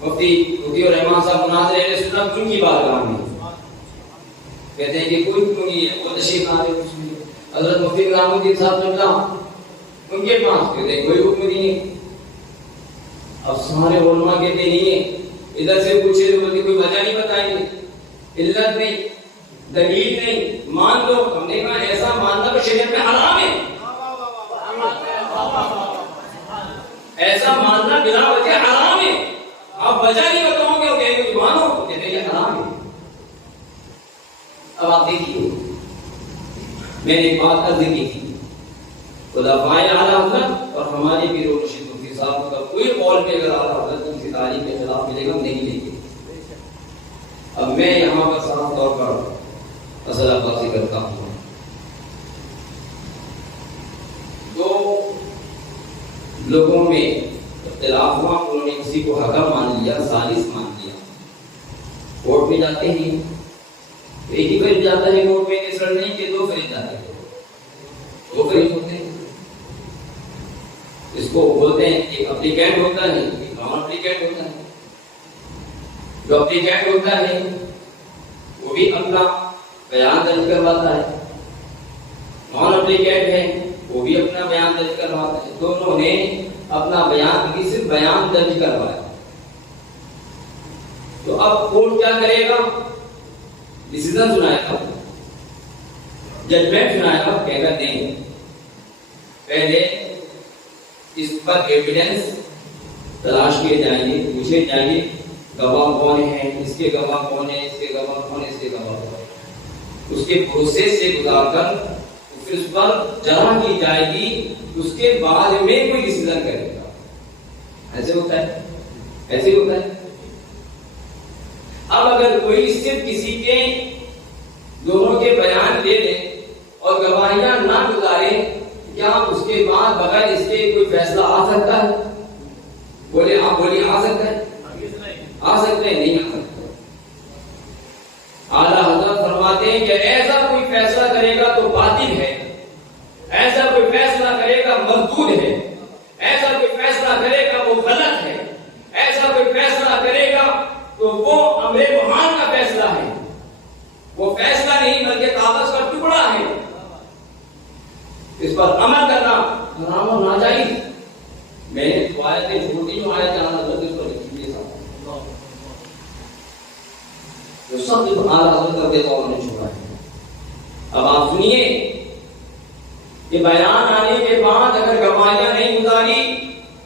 مفتی اور رحمان صاحب مناظر اہل سنت ان کی بارگاہ میں کہتے ہیں کہ کوئی حکم نہیں ہے، وہ تشریف لا رہے ہیں، حضرت مفتی غلام الدین صاحب قبلہ ان کے پاس کہتے ہیں کوئی حکم نہیں ہے، اب سارے علماء کہتے نہیں ہے، ادھر سے پوچھے تو بولتے کوئی وجہ نہیں بتائیں گے، علت نہیں، دلیل نہیں، مان لو، ہم نے کہا ایسا ماننا تو شریعت میں حرام ہے، ایسا ماننا بلا وجہ حرام ہے، آپ وجہ نہیں بتاؤ گے وہ کہیں گے زبان ہو کہتے ہیں یہ حرام ہے. اب آپ دیکھیے میں نے ایک بات عرض کی تھی خلفائے اعلی حضرت اور ہمارے پیر و مرشد مفتی صاحب کا کوئی قول میں اگر اعلی حضرت کو کسی تعلیم کے خلاف ملے گا نہیں لیں گے. اب میں یہاں پر صاف طور پر اصل عباسی کرتا ہوں. دو لوگوں میں اختلاف ہوا, انہوں نے کسی کو حکم مان لیا, ثالث مان لیا. کورٹ میں جاتے ہیں ایک ہی فرید جاتا ہے کورٹ میں, اس نہیں کہ دو فرید جاتے ہیں, دو فرید ہوتے ہیں. اس کو بولتے ہیں ایک اپلیکینٹ ہوتا ہے ایک نان اپلیکینٹ ہوتا ہے. جو اپلیکینٹ ہوتا ہے وہ بھی اپنا بیان درج کرواتا ہے, نان اپلیکینٹ ہے وہ بھی اپنا بیان درج کرواتا ہے. دونوں نے اپنا بیان کی صرف بیان درج کروایا. تو اب کورٹ کیا کرے گا؟ ڈیسیژن سنائے گا, ججمنٹ سنائے گا, کہے گا نہیں پہلے اس پر ایویڈنس تلاش کیے جائیں گے, پوچھے جائیں گے گواہ کون ہیں, اس کے گواہ کون ہیں, اس کے گواہ کون ہیں, اس کے گواہ کون ہیں. اس کے پروسیس سے گزار کر پھر اس پر جرح کی جائے گی, اس کے بعد میں کوئی ڈیسیژن کرے گا. ایسے ہوتا ہے, ایسے ہوتا ہے. اب اگر کوئی صرف کسی کے دونوں کے بیان دے دے اور گواہیاں نہ گزارے, کیا اس کے بعد بغیر اس کے کوئی فیصلہ آ سکتا ہے؟ بولے آپ بولیے آ سکتا ہے, آ سکتے ہیں نہیں آ سکتے. اعلیٰ حضرت فرماتے ہیں کہ ایسا کوئی فیصلہ کرے گا تو باطل ہے, ایسا کوئی فیصلہ کرے گا مردود ہے, ایسا کوئی فیصلہ کرے گا وہ غلط ہے, ایسا کوئی فیصلہ کرے گا تو وہ امر محال کا فیصلہ ہے, وہ فیصلہ نہیں بلکہ کاغذ کا ٹکڑا ہے. اس پر عمل کرنا حرام اور ناجائز. میں نے آیتیں چھوٹی جو آیت جانا حضرت اس پر لکھی ہوئی ہے, جو سب اعلیٰ حضرت رضی اللہ عنہ نے چھوڑا ہے. اب آپ سنیے کہ بیان آنے کے بعد اگر گواہیاں نہیں گزاری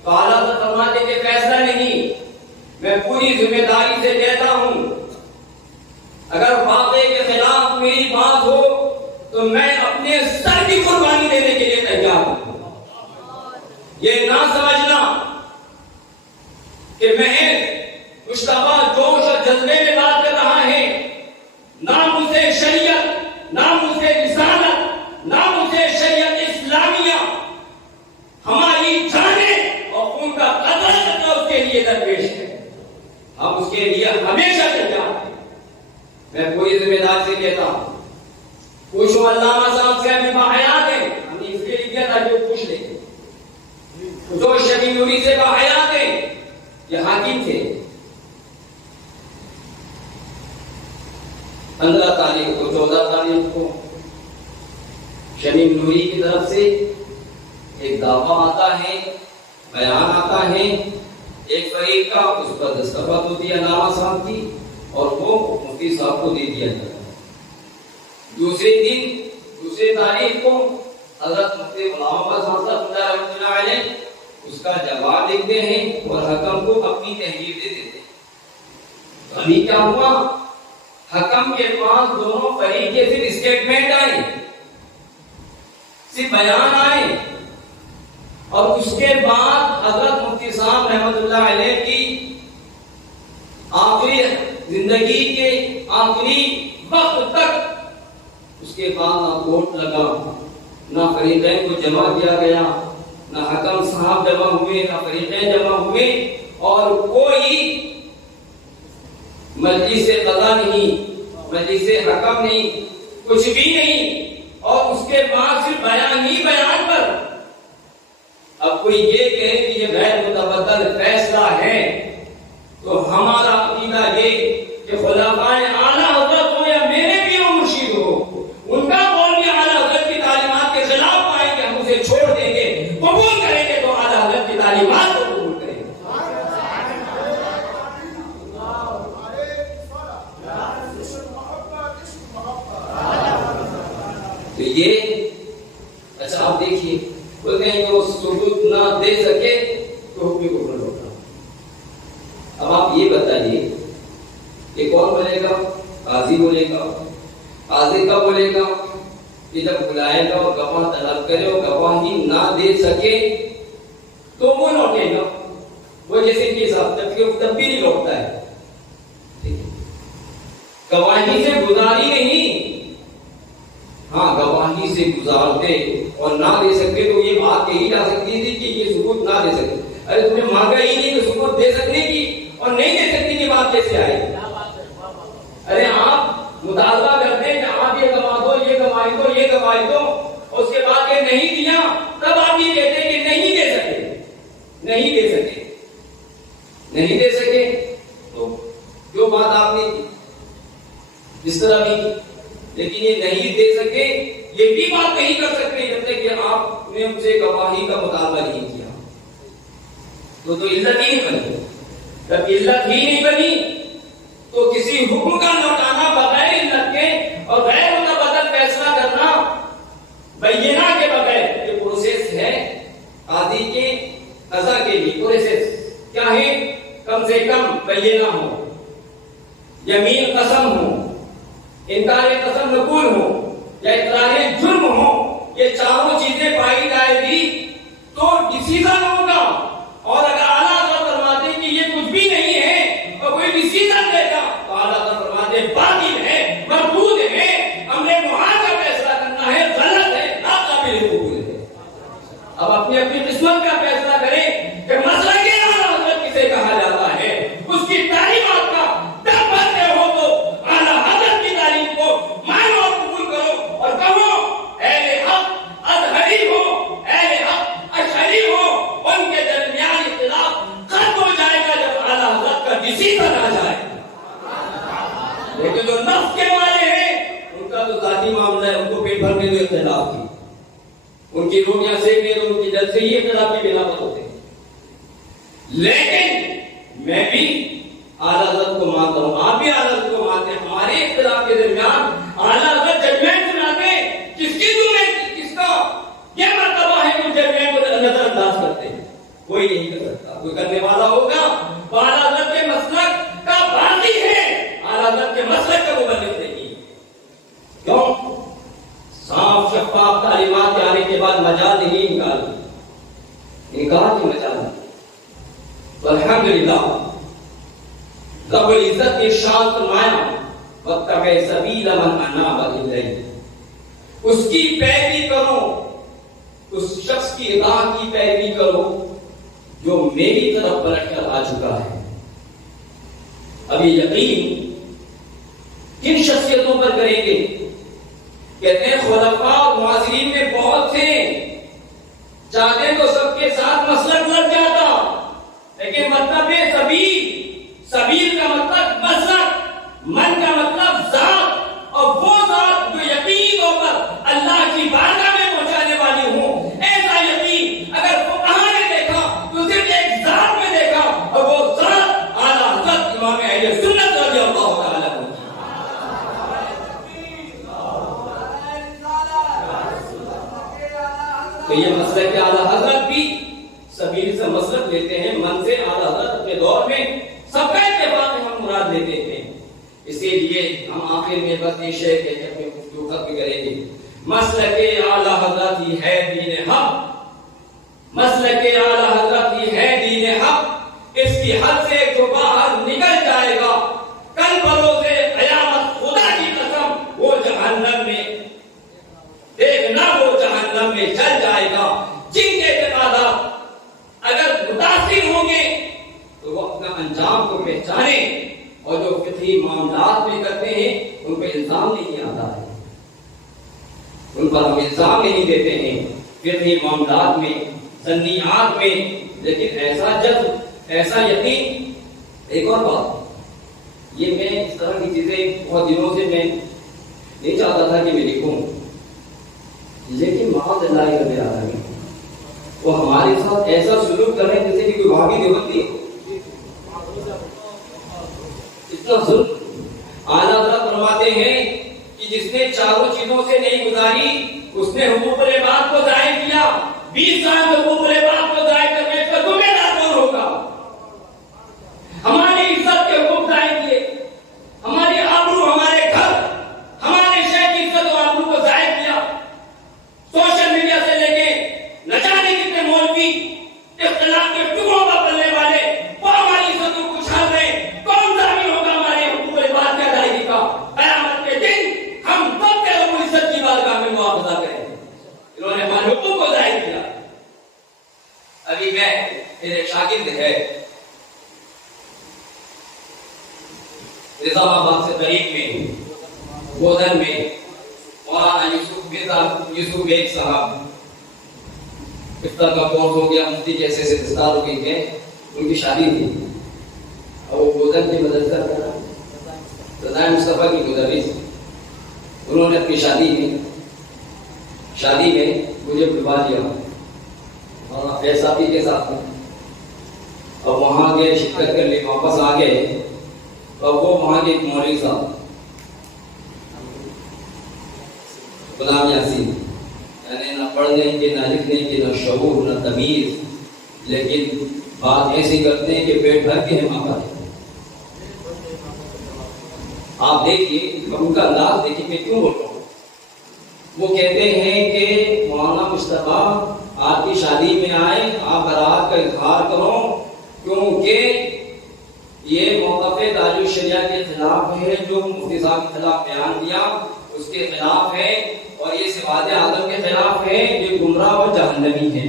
تو اعلیٰ حضرت فرماتے کہ فیصلہ نہیں, میں پوری ذمہ داری سے کہتا ہوں اگر واقعے کے خلاف میری بات ہو تو میں اپنے سر کی قربانی دینے کے لیے تیار ہوں. یہ نہ سمجھنا کہ میں مشتبہ جوش اور جذبے میں بات کر رہا ہے. نہ مجھے شریعت, نہ مجھے رسالت, نہ مجھے شریعت اسلامیہ ہماری جانیں اور ان کا قدر کرنا اس کے لیے درپیش ہے. ہم اس کے لیے ہمیشہ تیار ہیں. میں پوری ذمہ داری سے کہتا ہوں, پوچھو علامہ صاحب سے ابھی باحیات ہیں, ہم نے اس کے لیے کیا تھا جو پوچھ لیں. جو شبی نوری سے باحیات ہیں, یہ حاکم تھے. 15 تاریخ کو 14 تاریخ کو شمیم نوری کی طرف سے ایک دعویٰ آتا ہے, بیان آتا ہے ایک فریق کا, اس پر دستخط ہوتی ہے علامہ صاحب کی اور وہ مفتی صاحب کو دے دیا جاتا ہے. دوسرے دن دوسرے تاریخ کو حضرت مفتی غلام احمد صاحب رحمۃ اللہ علیہ اس کا جواب لکھتے ہیں اور حکم کو اپنی تحریر دے دیتے ہیں. ابھی کیا ہوا, حکم کے پاس دونوں فریق کے صرف اسٹیٹمنٹ آئے, صرف بیان آئے, اور اس کے بعد حضرت مفتی صاحب رحمۃ اللہ علیہ کی آخری زندگی کے آخری وقت تک اس کے بعد نہ کوٹ لگا, نہ فریقین کو جمع کیا گیا, نہ حکم صاحب جمع ہوئے, نہ فریقین جمع ہوئے, اور کوئی مجلس قضا نہیں, مجلس حکم نہیں, کچھ بھی نہیں. اور اس کے بعد صرف بیان ہی بیان پر. اب کوئی یہ کہے کہ یہ غیر متبدل فیصلہ ہے تو ہمارا عقیدہ یہ کہ خلفائے اعلیٰ حضرت ہو یا میرے بھی وہ مرشد ہو, ان کا قول بھی اعلیٰ حضرت کی تعلیمات کے خلاف آئے کہ ہم اسے چھوڑ دیں گے, قبول کریں گے تو اعلیٰ حضرت کی تعلیمات کو قبول کریں گے. تو یہ اچھا آپ دیکھیے, بولتے ہیں کہ وہ ثبوت نہ دے سکے تو حکم کفر ہوگا. اب آپ یہ ماضی بولے گا، حاضر کا بولے گا کہ جب بلائے گا اور گواہ طلب کرے اور گواہی نہ دے سکے تو وہ لوٹے گا، وہ جیسے کہ تب بھی نہیں لوٹتا ہے. گواہی سے گزاری نہیں، ہاں گواہی سے گزارتے اور نہ دے سکتے تو یہ بات کہی جا سکتی تھی کہ یہ ثبوت نہ دے سکتے. ارے تم نے مانگا ہی نہیں تو ثبوت دے سکنے کی اور نہیں دے سکتی کی بات کیسے آئے؟ ارے آپ مطالبہ کرتے ہیں کہ آپ یہ گواہ دو، یہ گواہی دو، یہ گواہی دو، اس کے بعد یہ نہیں دیا، تب آپ یہ کہتے ہیں کہ نہیں دے سکے، نہیں دے سکے، نہیں دے سکے. تو جو بات آپ نے اس طرح بھی، لیکن یہ نہیں دے سکے یہ بھی بات نہیں کر سکتے جب تک کہ آپ نے ان سے گواہی کا مطالبہ نہیں کیا. تو علت ہی نہیں بنی. جب علت ہی نہیں بنی تو کسی حکم کا لوٹانا بغیر علت کے اور غیر متبادل فیصلہ کرنا بینہ کے بغیر، یہ پروسیس ہے قاضی کے قضا کے لیے. پروسیس کیا ہے؟ کم سے کم بینہ ہو، یمین قسم ہو، انکار قسم نقول ہو یا اقرار جرم ہو. یہ چاروں چیزیں پائی جائے گی تو ڈیسیژن ہوگا. اور اگر اعلیٰ حضرت فرماتے ہیں کہ یہ کچھ بھی نہیں ہے اور کوئی ڈیسیژن دیتا تو اعلیٰ حضرت فرماتے ہیں باطل ہے، مردود ہے، ہم نے وہاں کا فیصلہ کرنا ہے، غلط ہے، ناقابل قبول ہے. اب اپنی اپنی قسمت کا فیصلہ کریں کہ مسئلہ کے اعلیٰ حضرت کسے کہا جاتا ہے. اس کی تعلیمات کا دم بھرتے ہو تو اعلیٰ حضرت کی تعلیم کو مانو اور قبول کرو اور کہو اہل حق ازہری ہو، اہل حق اشعری ہو، ان کے درمیان اختلاف ختم ہو جائے گا جب اعلیٰ حضرت کا ڈیسیژن آ جائے. لیکن جو نفس کے والے ہیں ان کا تو ذاتی معاملہ ہے، ان کو پیٹ بھرنے دو اختلاف کی، ان کی روٹیاں سیکھنے دو، ان کی جلد سے ہی اختلاف کی بنا پر ہوتے ہیں. لیکن میں بھی اعلیٰ حضرت کو مانتا ہوں، آپ بھی اعلیٰ حضرت کو مانتے ہیں. ہمارے اختلاف کے درمیان اعلیٰ حضرت ججمنٹ سناتے ہیں، کس کی تمہیں کس کا یہ مرتبہ ہے کہ ججمنٹ کو نظر انداز کرتے ہیں. کوئی نہیں کر سکتا. کوئی کرنے والا ہوگا تو اعلیٰ حضرت کے مسلک کا باقی ہے، اعلیٰ حضرت کے مسلک کا مبلغ نہیں. کیوں؟ صاف شفاف تعلیمات کے آنے کے بعد مجال نہیں انکار کی مجال نہیں. الحمدللہ رب العزت نے ارشاد فرمایا وَاتَّبِعْ سَبِيلَ مَنْ أَنَابَ إِلَيَّ. اس کی پیروی کرو، اس شخص کی اطاعت کی پیروی کرو جو میری طرف پلٹ کر آ چکا ہے. اب یہ یقین کن شخصیتوں پر کریں گے؟ کہتے ہیں خلفاء اور معاصرین میں بہت تھے، چاہتے تو سب کے ساتھ مسلک لگ جاتا، لیکن مطلب سبیل کا مطلب مسلک، من کا مطلب ذات، اور وہ ذات جو یقین طور پر اللہ کی بارگاہ میں پہنچانے والی ہوں. ایسا یقین اگر فقہاء نے دیکھا تو صرف ایک ذات میں دیکھا، اور وہ ذات اعلیٰ حضرت امام اہل سنت رضی اللہ تعالیٰ عنہ. تو یہ مسلک اعلیٰ حضرت بھی سبیل سے مسلک لیتے ہیں، من سے اعلیٰ حضرت اپنے دور میں سب کا اتفاق ہم مراد لیتے ہیں. اسی لیے ہم آخر میں بس یہ شعر کہتے ہیں، اپنے گفتگو ختم کریں گے. مسلک اعلیٰ حضرت ہی ہے دین حق، مسلک اعلیٰ حضرت ہی ہے دین حق. اس کی حد سے جو باہر نکل جائے گا کل بروز قیامت خدا کی قسم وہ جہنم میں دیکھنا، وہ جہنم میں چل جائے گا. جن کے اعتقادات اگر متاثر ہوں گے تو وہ اپنا انجام کو پہچانے، اور جو فقہی معاملات میں کرتے ہیں ان پہ الزام نہیں آتا ہے، ان پر ہم الزام نہیں دیتے ہیں فقہی معاملات میں، ظنیات میں. لیکن ایسا جذب، ایسا یقین. ایک اور بات، یہ میں اس طرح کی چیزیں بہت دنوں سے میں نہیں چاہتا تھا کہ میں لکھوں، لیکن معاذ اللہ رب العالمین وہ ہمارے ساتھ ایسا سلوک کر رہے ہیں جیسے کہ کوئی وہابی دیوبندی ہے. اتنا ظلم. اعلیٰ حضرت فرماتے ہیں کہ جس نے چاروں چیزوں سے نہیں گزاری اس نے حقوق العباد کو ضائع کیا. 20 سال میں حقوق العباد کو ضائع کرنے کا ذمہ دار کون ہوگا؟ ہماری عزت کے حقوق ضائع کیے، ہماری آبرو، ہمارے گھر اللہ کے ٹکڑوں پر پلنے والے وہ ہماری عزتوں کو چھان رہے کون ضامن ہوگا ہمارے حقوق بات کی ادائیگی کا؟ قیامت کے دن ہم کب کے رب العزت کی بارگاہ میں معاوضہ کریں؟ انہوں نے ہمارے حقوق کو ضائع کیا. ابھی میں میرے شاگرد ہے نظام آباد سے قریب میں گودن میں مولانا یوسف بیگ صاحب افطار کا کورس ہو گیا, مفتی جیسے سے دستار ہو گئی ہے, ان کی شادی تھی اور وہ گودن میں مدرسہ کرا رضائے مصطفیٰ کی گزارش. انہوں نے اپنی شادی میں مجھے بلوا دیا اور فیصافی کے ساتھ اور وہاں گئے شرکت کر لی, واپس آ گئے اور وہ وہاں کے ایک مولوی صاحب غلام یاسین, یعنی نہ پڑھنے کے نہ لکھنے کے نہ شعور نہ تمیز, لیکن بات ایسی کرتے ہیں کہ پیٹ بھر کے ہم آ. آپ دیکھیے ان کا انداز دیکھیے میں کیوں بول رہا ہوں. وہ کہتے ہیں کہ مولانا مصطفیٰ آپ کی شادی میں آئے, آپ برات کا اظہار کرو کیونکہ یہ موقف تاج الشریعہ کے خلاف ہے, جو مفتی صاحب کے خلاف بیان دیا اس کے خلاف ہے, اور یہ سواد اعظم کے خلاف ہے, یہ گمراہ اور جہنمی ہے.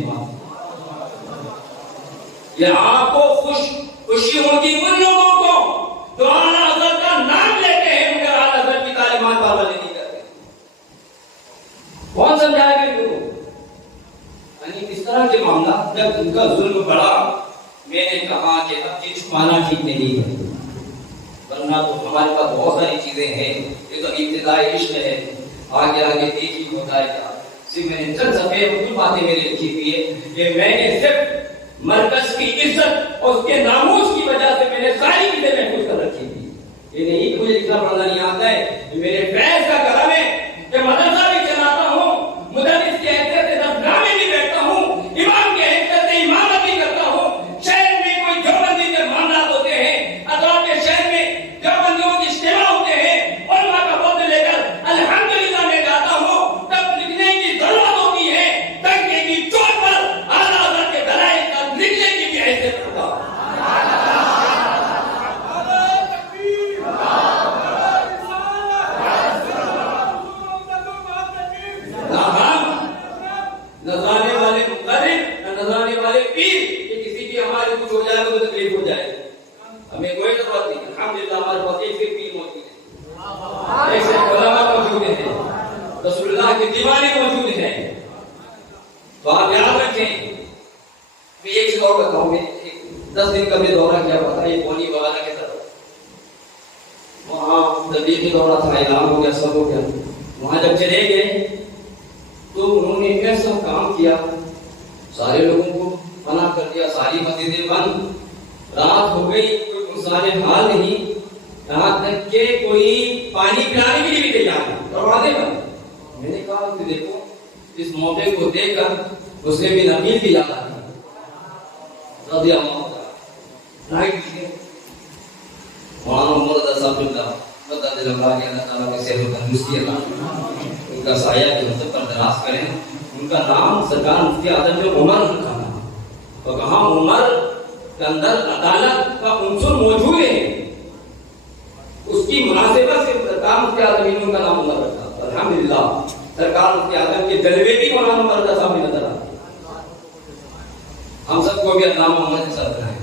یہ آپ کو خوشی ہوگی ان لوگوں کو جو اعلیٰ حضرت کا نام لیتے ہیں مگر اعلیٰ حضرت کی تعلیمات پر عمل نہیں کرتے. کون سمجھائے گا ان کو؟ یعنی اس طرح کے معاملہ جب ان کا ظلم بڑھا, میں نے کہا کہ اب یہ چھپانا ٹھیک نہیں ہے, ورنہ تو ہمارے پاس بہت ساری چیزیں ہیں. یہ تو ابتدائی عشق ہے, آگے ایک ہی ہوتا ہے. صرف میں نے چند صفحے کچھ باتیں میری لکھی ہوئی ہے کہ میں نے صرف مرکز کی عزت اور اس کے ناموس کی وجہ سے میں نے ساری چیزیں محفوظ کر رکھی تھی. یہ نہیں کہ مجھے لکھنا پڑھنا نہیں آتا ہے, یہ میرے فیض کا کرم ہے کہ مدرسہ بھی چلاتا ہوں, مدرس کی حیثیت سے دفتر بھی بیٹھتا ہوں, امام کی حیثیت سے امامت بھی کرتا ہوں. شہر میں کوئی دیوبندی کے معاملات ہوتے ہیں, اطراف کے شہر میں دیوبندیوں کے اجتماع ہوتے ہیں, علماء کا وقت لے کر الحمدللہ میں جاتا ہوں, تب لکھنے کی ضرورت ہوتی ہے, ڈنکے کی چوٹ پر اعلیٰ حضرت کے دلائل کا لکھنے کی بھی حیثیت ہوتا ہے. نظرانے والے مقرر نظرانے والے پیر کہ کسی کی ہمارے کچھ ہو جائے تو تکلیف ہو جائے, ہمیں کوئی ضرورت نہیں. الحمدللہ ہمارے پاس ایک پیر موجود ہے, ایسے علماء موجود ہیں, رسول اللہ کے دیوانے موجود ہیں. تو آپ یاد رکھیں. میں ایک چیز اور بتاؤں, میں 10 دن کا بھی دورہ کیا پتا یہ پونی وغیرہ کے طرف, وہاں تبلیغی دورہ تھا, اعلان ہو گیا, سب ہو گیا. وہاں جب چلے گئے تو انہوں نے ایسا کام کیا, سارے لوگوں کو منع کر دیا, ساری مسجدیں بند, رات ہو گئی, کوئی انسان حال نہیں, یہاں تک کہ کوئی پانی پلانے کے لیے بھی تیار نہیں, دروازے بند. میں نے کہا کہ دیکھو اس موقع کو دیکھ کر اس نے بھی نبیل کی یاد آئی رضی اللہ تعالیٰ. مولانا محمد صاحب اللہ مدد اللہ کے اللہ تعالیٰ کے صحت و تندرستی اللہ ان کا سایہ کے مطلب پر دراز کریں. ان کا نام سرکار مفتی اعظم میں عمر رکھا تھا, تو کہاں عمر کے اندر عدالت کا عنصر موجود ہے, اس کی مناسبت سے سرکار مفتی اعظم نے ان کا نام عمر رکھا. الحمدللہ سرکار مفتی اعظم کے جلوے بھی مولانا عمر صاحب میں نظر آتے. ہم سب کو بھی اللہ محمد کے ساتھ رہے.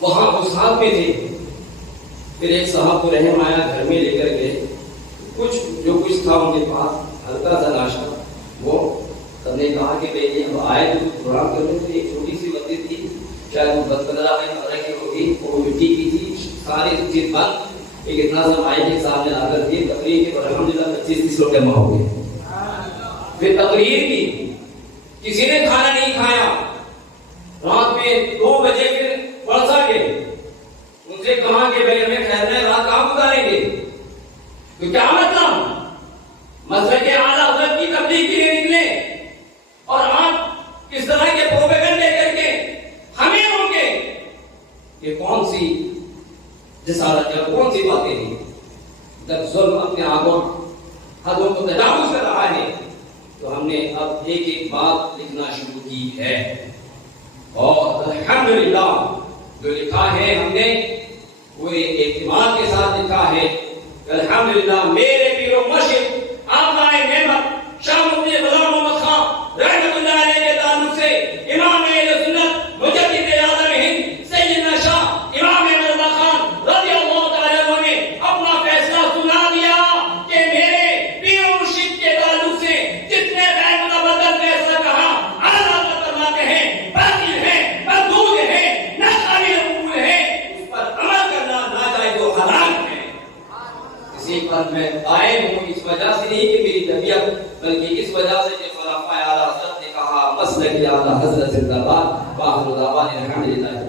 وہاں اس حال میں تھے, پھر ایک صاحب کو رحم آیا, گھر میں لے کر گئے, کچھ جو کچھ تھا ان کے پاس ہلکا سا ناشتہ, وہ سب نے کہا کہ بھائی اب آئے تو تھوڑا کر لیں. ایک چھوٹی سی مسجد تھی, شاید وہ 10-15 کی ہوگی, وہ مٹی کی تھی, ساری چیز بند. ایک اتنا سا مائک کے سامنے لا کر دی تقریر کی, اور الحمدللہ 25-30 لوگ جمع ہو گئے. پھر تقریر کی, کسی نے کھانا نہیں کھایا. رات میں 2 بجے پھر پڑسا گئے, ان سے کہا کہ بھائی ہمیں خیر ہے, رات کہاں گزاریں گے؟ تو کیا مطلب مسلک اعلیٰ حضرت کی تبلیغ کے لیے نکلے اور آپ اس طرح کے پروپیگنڈے کر کے ہمیں ہوں گے. یہ کون سی جسارت ہے, کون سی باتیں ہیں؟ جب ظلم اپنے آنکھوں حدوں کو تجاوز کر رہا ہے تو ہم نے اب ایک ایک بات لکھنا شروع کی ہے. اور الحمدللہ جو لکھا ہے ہم نے پورے اعتماد کے ساتھ لکھا ہے کہ الحمدللہ میرے پیر و مرشد آقا نعمت شاہ مفتی غلام محمد خان رحمۃ اللہ علیہ کے تعلق سے امام اہل سنت مجدد اعظم ہند سیدنا شاہ امام احمد اللہ خان رضی اللہ تعالی عنہ نے اپنا فیصلہ سنا دیا کہ میرے پیر و مرشد کے تعلق سے جتنے غیر متبدل فیصلہ کہا اللہ فرماتے ہیں باطل ہے مردود ہے ناقابل قبول ہے، اس پر عمل کرنا ناجائز و حرام ہے۔ اسی پر میں قائم ہوں، اس وجہ سے نہیں کہ میری طبیعت، بلکہ اس وجہ سے کہ خلفائے اعلیٰ حضرت نے کہا مسلک اعلیٰ حضرت زندہ باد، وآخر دعوانا الحمدللہ۔